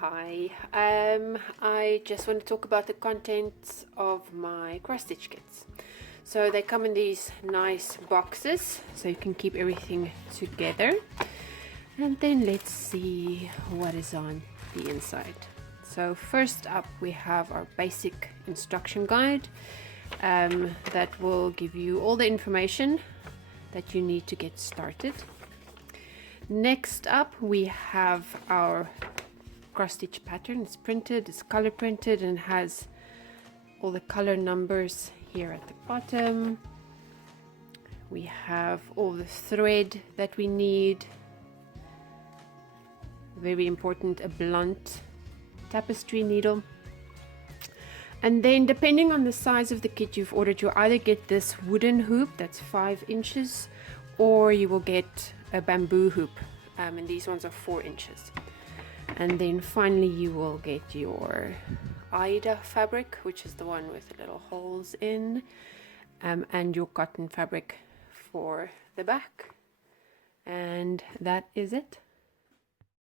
Hi, I just want to talk about the contents of my cross stitch kits. So they come in these nice boxes so you can keep everything together. And then let's see what is on the inside. So first up we have our basic instruction guide that will give you all the information that you need to get started. Next up we have our cross stitch pattern. It's printed, it's color printed, and has all the color numbers here at the bottom. We have all the thread that we need. Very important, a blunt tapestry needle. And then depending on the size of the kit you've ordered, you'll either get this wooden hoop that's 5 inches, or you will get a bamboo hoop, and these ones are 4 inches. And then finally you will get your Aida fabric, which is the one with the little holes in, and your cotton fabric for the back. And that is it.